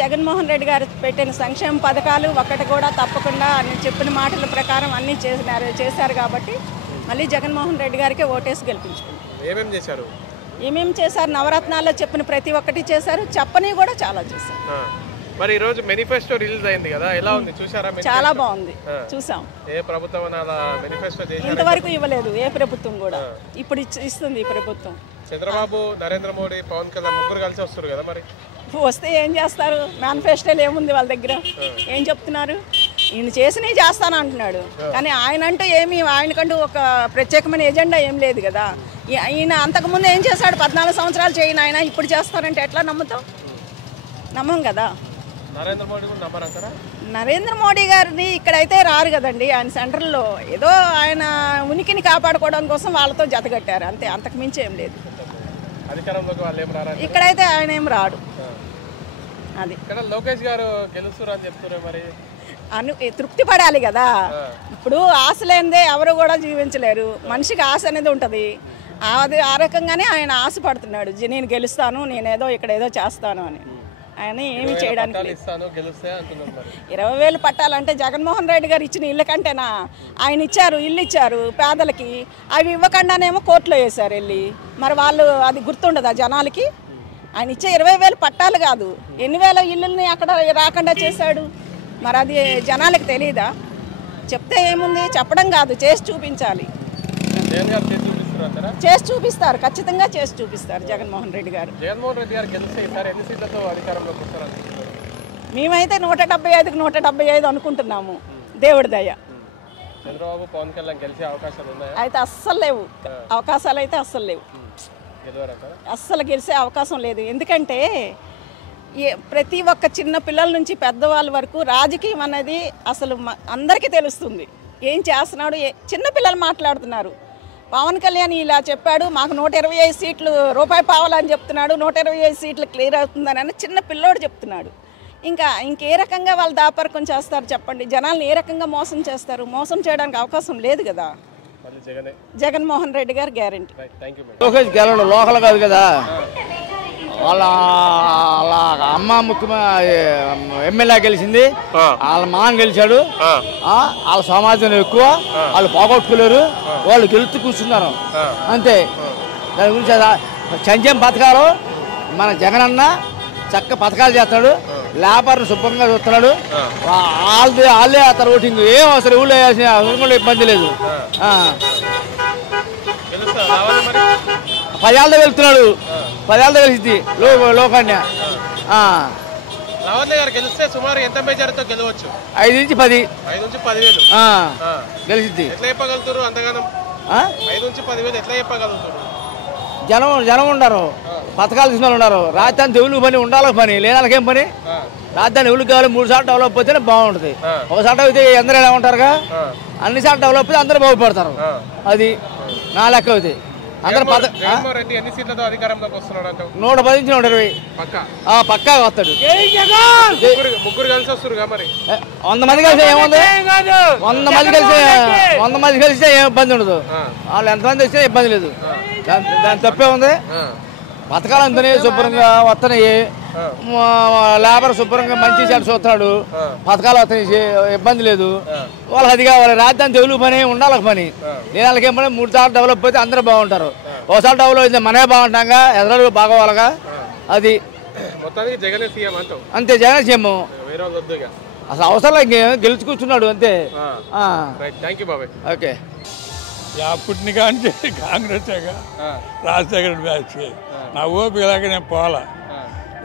జగన్మోహన్ రెడ్డి గారు పెట్టిన సంక్షేమ పథకాలు ఒక్కటి కూడా తప్పకుండా చెప్పిన మాటల ప్రకారం అన్నీ చేశారు కాబట్టి మళ్ళీ జగన్మోహన్ రెడ్డి గారికి ఓటేసి గెలిపించుకున్నారు. ఏమేమి చేశారు? నవరత్నాల్లో చెప్పిన ప్రతి ఒక్కటి చేశారు, చెప్పని కూడా చాలా చేశారు. మరి ఈ రోజు మేనిఫెస్టో రిలీజ్ అయింది కదా, ఎలా ఉంది చూసారా? చాలా బాగుంది, చూసాం. ఏ ప్రభుత్వం అలా మేనిఫెస్టో చేశారు? ఇంతవరకు ఇవ్వలేదు ఏ ప్రభుత్వం కూడా, ఇప్పుడు ఇస్తుంది ఈ ప్రభుత్వం. చంద్రబాబు, నరేంద్ర మోడీ, పవన్ కళ్యాణ్ ముగ్గురు కలిసి వస్తారు కదా, మరి వస్తే ఏం చేస్తారు? మేనిఫెస్టోలు ఏముంది వాళ్ళ దగ్గర? ఏం చెప్తున్నారు? ఈయన చేసినవి చేస్తాను అంటున్నాడు, కానీ ఆయన అంటూ ఆయనకంటూ ఒక ప్రత్యేకమైన ఎజెండా ఏం లేదు కదా. ఈయన అంతకుముందు ఏం చేశాడు? 14 సంవత్సరాలు చేయను ఆయన, ఇప్పుడు చేస్తారంటే ఎట్లా నమ్ముతాం? నమ్మం కదా. నరేంద్ర మోడీ గారిని ఇక్కడైతే రారు కదండి, ఆయన సెంట్రల్లో ఏదో ఆయన ఉనికిని కాపాడుకోవడం కోసం వాళ్ళతో జతగట్టారు అంతే, అంతకు మించి ఏం లేదు. ఇక్కడైతే ఆయన ఏం రాడు. అది లోకేష్ గారు గెలుస్తారు అని చెప్తున్నారు, మరి తృప్తి పడాలి కదా. ఇప్పుడు ఆశ లేనిదే ఎవరు కూడా జీవించలేరు, మనిషికి ఆశ అనేది ఉంటుంది. అది ఆ రకంగానే ఆయన ఆశ పడుతున్నాడు, నేను గెలుస్తాను, నేనేదో ఇక్కడ ఏదో చేస్తాను అని. ఆయన ఏమి చేయడానికి 20,000 పట్టాలంటే జగన్మోహన్ రెడ్డి గారు ఇచ్చిన ఇళ్ళ కంటేనా? ఆయన ఇచ్చారు, ఇల్లు ఇచ్చారు పేదలకి, అవి ఇవ్వకుండానేమో కోర్టులో వేశారు వెళ్ళి. మరి వాళ్ళు అది గుర్తుండదా జనాలకి? ఆయన ఇచ్చే 20,000 పట్టాలు కాదు, ఎన్ని వేల ఇల్లుల్ని అక్కడ రాకుండా చేశాడు. మరి అది జనాలకు తెలియదా? చెప్తే ఏముంది, చెప్పడం కాదు, చేసి చూపించాలి. చేసి చూపిస్తారు, ఖచ్చితంగా చేసి చూపిస్తారు జగన్మోహన్ రెడ్డి గారు. మేమైతే 175కి 175 అనుకుంటున్నాము, దేవుడి దయ. చంద్రబాబు, పవన్ కళ్యాణ్ గెలిచే అవకాశాలు ఉన్నాయా? అయితే అస్సలు లేవు, అవకాశాలు అయితే అస్సలు లేవు, అస్సలు గెలిచే అవకాశం లేదు. ఎందుకంటే ప్రతి ఒక్క చిన్న పిల్లల నుంచి పెద్దవాళ్ళ వరకు రాజకీయం అనేది అసలు అందరికీ తెలుస్తుంది. ఏం చేస్తున్నాడు? చిన్న పిల్లలు మాట్లాడుతున్నారు. పవన్ కళ్యాణ్ ఇలా చెప్పాడు, మాకు 125 సీట్లు రూపాయి పావాలని చెప్తున్నాడు, 125 సీట్లు క్లియర్ అవుతుందని చిన్న పిల్లోడు చెప్తున్నాడు. ఇంకే రకంగా వాళ్ళు దాపరికం చేస్తారు చెప్పండి? జనాలను ఏ రకంగా మోసం చేస్తారు? మోసం చేయడానికి అవకాశం లేదు కదా. జగన్మోహన్ రెడ్డి గారు గ్యారెంటీ. లోకేష్ గెలవడు, లోకల్ కాదు కదా, వాళ్ళ అమ్మ ముఖ్యమంత్రి ఎమ్మెల్యే గెలిచింది, వాళ్ళ మామ గెలిచాడు, వాళ్ళ సమాజం ఎక్కువ, వాళ్ళు పోగొట్టుకోలేరు, వాళ్ళు గెలుస్తూ కూర్చున్నారు అంతే. దాని గురించి సంక్షేమ పథకాలు మన జగన్ అన్న చక్క పథకాలు చేస్తాడు, లేబర్ని శుభ్రంగా చూస్తున్నాడు, వాళ్ళే అతను ఓటింగ్ ఏం అవసరం, ఊళ్ళో వేయాల్సిన ఇబ్బంది లేదు. 10 ఏళ్ళతో వెళ్తున్నాడు, 10 ఏళ్ళతో కలిసింది లోకాన్ని. 5 నుంచి 10 గెలిచింది. జనం ఉండరు, పథకాలు తీసిన వాళ్ళు ఉన్నారు. రాజధాని దేవుళ్ళకి పని, ఉండాలకు పని, లేని వాళ్ళకేం పని? రాజధాని ఎవరికి కావాలి? 3 సార్లు డెవలప్ అయితేనే బాగుంటుంది. ఒకసారి అయితే అందరూ ఎలా ఉంటారుగా, అన్ని సార్లు డెవలప్ అయితే అందరూ బాగుపడతారు. అది నా లెక్క అవుతాయి. అందరూ 110 నుంచి 120 పక్కా వస్తాడు. 100 మంది కలిసి ఏముంది? 100 మంది కలిస్తే ఏం ఇబ్బంది ఉండదు. వాళ్ళు ఎంతమంది వస్తే ఇబ్బంది లేదు, దాని తప్పే ఉంది. పథకాలు అంతనే శుభ్రంగా వస్తున్నాయి, లేబర్ శుభ్రంగా మంచి చేసి చూస్తున్నాడు, పథకాలు వస్తున్నాయి, ఇబ్బంది లేదు. వాళ్ళకి అది కావాలి, రాజధాని తెలుగు పని, ఉండాలకు పని, నేను వాళ్ళకి ఏం పని? 3 సార్లు డెవలప్ అయితే అందరూ బాగుంటారు. ఒకసారి డెవలప్ అయితే మనమే బాగుంటాంగా, ఎదురు బాగోవాలగా. అది అంతే, జగన్ సీఎం అసలు అవసరం గెలుచు కూర్చున్నాడు అంతే. ఓకే, అప్పటిని కానీ కాంగ్రెస్ రాజశేఖర బ్యాచ్ నా ఓపిక లేక నేను పోలా,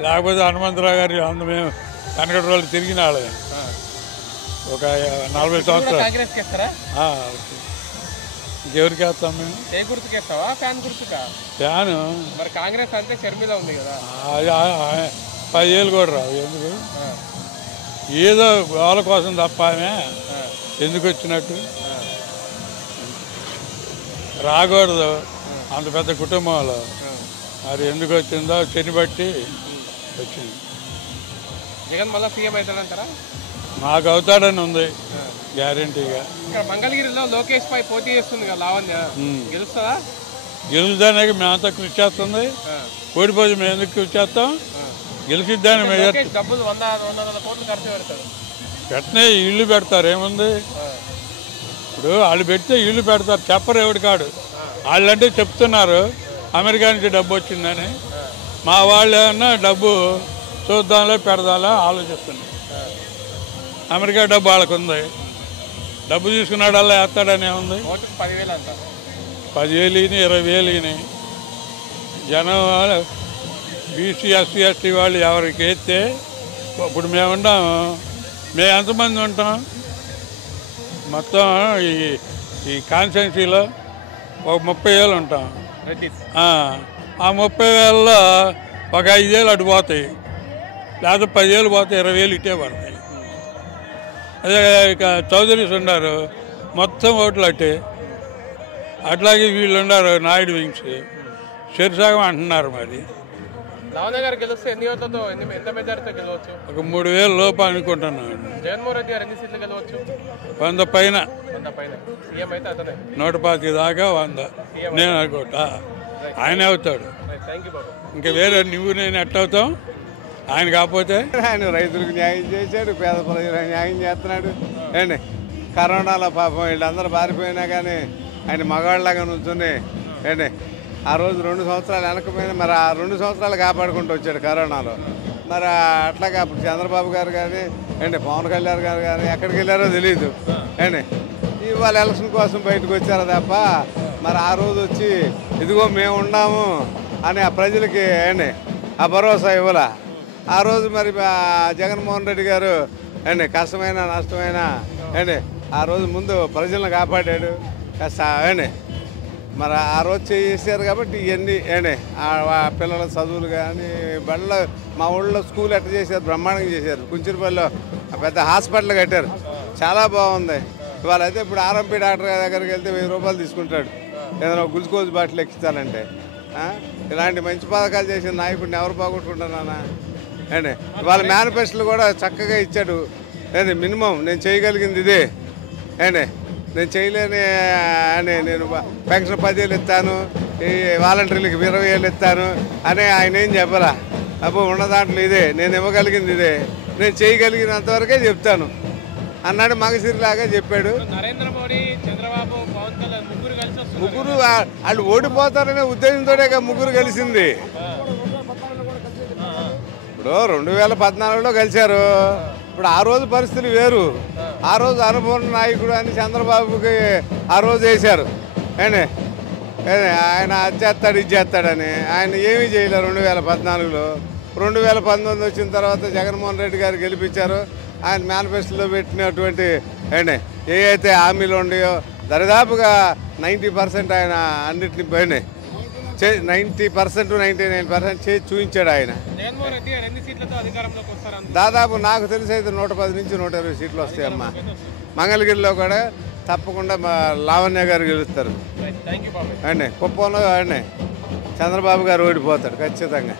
లేకపోతే హనుమంతరావు గారు మేము కనకటి రోజులు తిరిగిన వాళ్ళని ఒక 40 సంవత్సరాలు. ఎవరికి వేస్తాం మేము? ఫ్యాన్. మరి కాంగ్రెస్ అంటే షర్మిల ఉంది కదా, 10 ఏళ్ళు కూడా రావు. ఎందుకు? ఏదో వాళ్ళ కోసం తప్ప ఆమె ఎందుకు వచ్చినట్టు రాకూడదు. అంత పెద్ద కుటుంబంలో మరి ఎందుకు వచ్చిందో చెని బట్టి వచ్చింది. జగన్ మళ్ళీ సీఎం అవుతాడంటారా? నాకు అవుతాడని ఉంది గ్యారెంటీగా. ఇక్కడ మంగళగిరిలో లోకేష్ పై పోటీ చేస్తుంది కదా లావణ్య, గెలుస్తుందా? గెలుస్తానికి మేమంతా కృషి చేస్తుంది. ఓడిపోతే మేము ఎందుకు కృషి చేస్తాం? గెలిచిద్దాని లోకేష్ డబ్బులు 100 కోట్లు ఖర్చు పెడతారు. పెట్టినే ఇల్లు పెడతారు, ఏముంది ఇప్పుడు వాళ్ళు పెడితే ఇల్లు పెడతారు, చెప్పరు ఎవడి కాడు. వాళ్ళంటే చెప్తున్నారు అమెరికా నుంచి డబ్బు వచ్చిందని. మా వాళ్ళు ఏమన్నా డబ్బు చూద్దాంలే పెడదాంలే ఆలోచిస్తున్నారు. అమెరికా డబ్బు వాళ్ళకు ఉంది, డబ్బు తీసుకున్నాడల్లా వేస్తాడని ఏముంది. 10,000 అంట, 10,000 20,000 జనం బీసీ ఎస్సీ ఎస్టీ వాళ్ళు ఎవరికి వేస్తే ఇప్పుడు మేము ఉంటాము. మేము ఎంతమంది ఉంటాం మొత్తం ఈ కాన్స్టిట్యున్సీలో ఒక 30,000 ఉంటాం. ఆ 30,000లో ఒక 5,000 అటు పోతాయి, లేకపోతే 10,000 పోతాయి, 20,000 ఇటే పడతాయి. అదే ఇక చౌదరీస్ ఉన్నారు, మొత్తం ఓట్లు అట్టే. అట్లాగే వీళ్ళు ఉన్నారు నాయుడు వింగ్స్, చెరుసాగం అంటున్నారు. మరి లావణ్య గారు గెలిస్తే ఎన్ని ఓట్లతో ఎంత మెజారిటీతో గెలవచ్చు? ఒక 3,000 లోపు అనుకుంటున్నాను. జగన్మోహన్ రెడ్డి గారు ఎన్ని సీట్లు గెలవచ్చు? 100 పైన. 100 పైన. సీఎం అయితే అతనే. 125 దాకా 100 నేను అనుకుంటా ఆయనే అవుతాడు. ఇంకా వేరే నువ్వు నేను ఎట్ట అవుతాం ఆయన కాకపోతే. ఆయన రైతులకు న్యాయం చేశాడు, పేద ప్రజలకు న్యాయం చేస్తున్నాడు అండి. కరోనాలో పాపం వీళ్ళందరూ పారిపోయినా కానీ ఆయన మగవాళ్ళలాగా నుంచుని అండి ఆ రోజు 2 సంవత్సరాలు వెనకపోయినా మరి ఆ 2 సంవత్సరాలు కాపాడుకుంటూ వచ్చాడు కరోనాలో. మరి అట్లాగా అప్పుడు చంద్రబాబు గారు కానీ అండి పవన్ కళ్యాణ్ గారు కానీ ఎక్కడికి వెళ్ళారో తెలియదు అండి. ఇవాళ ఎలక్షన్ కోసం బయటకు వచ్చారు తప్ప మరి ఆ రోజు వచ్చి ఇదిగో మేము ఉన్నాము అని ఆ ప్రజలకి అండి ఆ భరోసా ఇవ్వాల. ఆ రోజు మరి జగన్మోహన్ రెడ్డి గారు అండి కష్టమైన నష్టమైన అండి ఆ రోజు ముందు ప్రజలను కాపాడాడు అండి. మరి ఆ రోజు చేశారు కాబట్టి ఇవన్నీ అండి ఆ పిల్లల చదువులు కానీ బళ్ళ మా ఊళ్ళో స్కూల్ ఎట్లా చేశారు, బ్రహ్మాండంగా చేశారు. కుంచిరిపల్లిలో పెద్ద హాస్పిటల్ కట్టారు, చాలా బాగుంది. ఇవాళ అయితే ఇప్పుడు ఆర్ఎంపీ డాక్టర్ దగ్గరికి వెళ్తే 1000 రూపాయలు తీసుకుంటాడు ఏదైనా గ్లూకోజ్ బాటిల్ ఎక్కించాలంటే. ఇలాంటి మంచి పథకాలు చేసిన నాయకుడిని ఎవరు బాగుంటుకుంటున్నానా అండి. వాళ్ళ మేనిఫెస్టోలు కూడా చక్కగా ఇచ్చాడు అండి. మినిమం నేను చేయగలిగింది ఇదే అండి, నేను చేయలేని అని నేను పెన్షన్ 10,000 ఇస్తాను, ఈ వాలంటీర్లకి 20,000 ఇస్తాను అని ఆయన ఏం చెప్పరా. అప్పుడు ఉన్న దాంట్లో ఇదే నేను ఇవ్వగలిగింది, ఇదే నేను చేయగలిగినంతవరకే చెప్తాను అన్నాడు. మగసిరిలాగా చెప్పాడు. నరేంద్ర మోడీ, చంద్రబాబు, పవన్ కళ్యాణ్ ముగ్గురు వాళ్ళు ఓడిపోతారనే ఉద్దేశంతోనే ముగ్గురు కలిసింది. ఇప్పుడు 2014లో కలిశారు. ఇప్పుడు ఆ రోజు పరిస్థితులు వేరు. ఆ రోజు అనుభవం నాయకుడు అని చంద్రబాబుకి ఆ రోజు వేశారు అండి. ఆయన అది చేస్తాడు ఇది చేస్తాడని ఆయన ఏమీ చేయలేరు 2014లో. 2019 వచ్చిన తర్వాత జగన్మోహన్ రెడ్డి గారు గెలిపించారు. ఆయన మేనిఫెస్టోలో పెట్టినటువంటి అండి ఏ అయితే హామీలు ఉన్నాయో దరిదాపుగా 90% ఆయన అన్నింటినీ పోయినాయి. 90% 99% చేసి చూపించాడు ఆయన. దాదాపు నాకు తెలిసి అయితే 110 నుంచి 120 సీట్లు వస్తాయమ్మా. మంగళగిరిలో కూడా తప్పకుండా మా లావణ్య గారు గెలుస్తారు అండి. కుప్పంలో అండి చంద్రబాబు గారు ఓడిపోతాడు ఖచ్చితంగా.